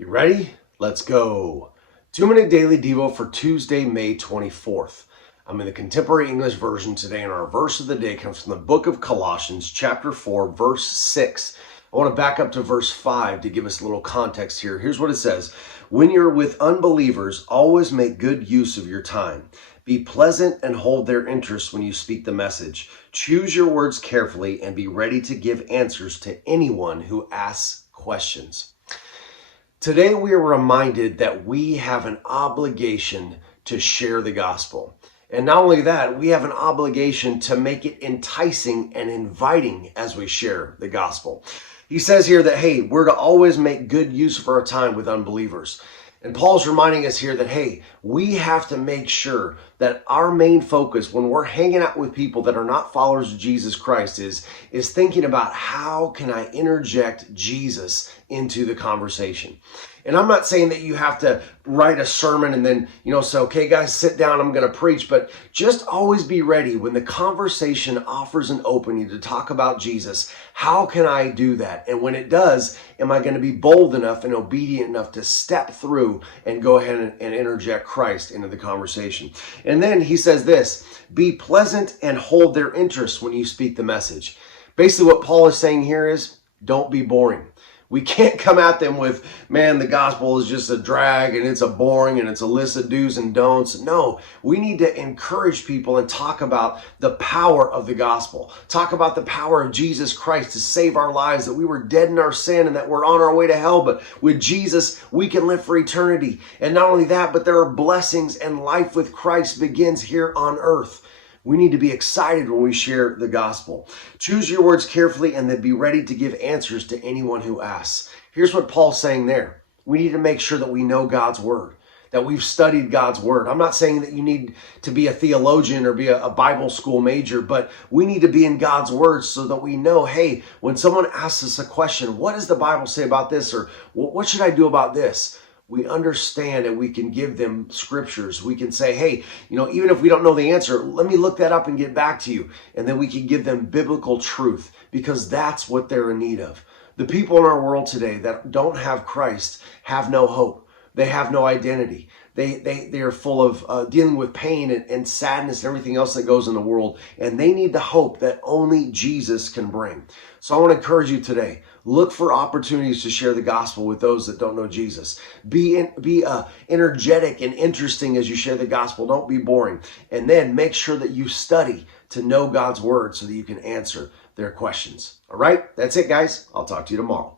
You ready? Let's go. 2-minute daily devo for Tuesday, May 24th. I'm in the Contemporary English Version today, and our verse of the day comes from the book of Colossians, chapter 4, verse 6. I want to back up to verse 5 to give us a little context here. Here's what it says. When you're with unbelievers, always make good use of your time. Be pleasant and hold their interest when you speak the message. Choose your words carefully and be ready to give answers to anyone who asks questions. Today we are reminded that we have an obligation to share the gospel. And not only that, we have an obligation to make it enticing and inviting as we share the gospel. He says here that, hey, we're to always make good use of our time with unbelievers. And Paul's reminding us here that, hey, we have to make sure that our main focus when we're hanging out with people that are not followers of Jesus Christ is thinking about how can I interject Jesus into the conversation. And I'm not saying that you have to write a sermon and then, say, okay, guys, sit down, I'm going to preach. But just always be ready when the conversation offers an opening to talk about Jesus. How can I do that? And when it does, am I going to be bold enough and obedient enough to step through and go ahead and interject Christ into the conversation? And then he says this, be pleasant and hold their interest when you speak the message. Basically what Paul is saying here is, don't be boring. We can't come at them with, man, the gospel is just a drag and it's a boring and it's a list of do's and don'ts. No, we need to encourage people and talk about the power of the gospel. Talk about the power of Jesus Christ to save our lives, that we were dead in our sin and that we're on our way to hell. But with Jesus, we can live for eternity. And not only that, but there are blessings, and life with Christ begins here on earth. We need to be excited when we share the gospel. Choose your words carefully and then be ready to give answers to anyone who asks. Here's what Paul's saying there. We need to make sure that we know God's word, that we've studied God's word. I'm not saying that you need to be a theologian or be a Bible school major, but we need to be in God's word so that we know, hey, when someone asks us a question, what does the Bible say about this? Or what should I do about this? We understand and we can give them scriptures. We can say, hey, even if we don't know the answer, let me look that up and get back to you. And then we can give them biblical truth, because that's what they're in need of. The people in our world today that don't have Christ have no hope. They have no identity. They are full of dealing with pain and sadness and everything else that goes in the world. And they need the hope that only Jesus can bring. So I want to encourage you today. Look for opportunities to share the gospel with those that don't know Jesus. Be energetic and interesting as you share the gospel. Don't be boring. And then make sure that you study to know God's word so that you can answer their questions. All right? That's it, guys. I'll talk to you tomorrow.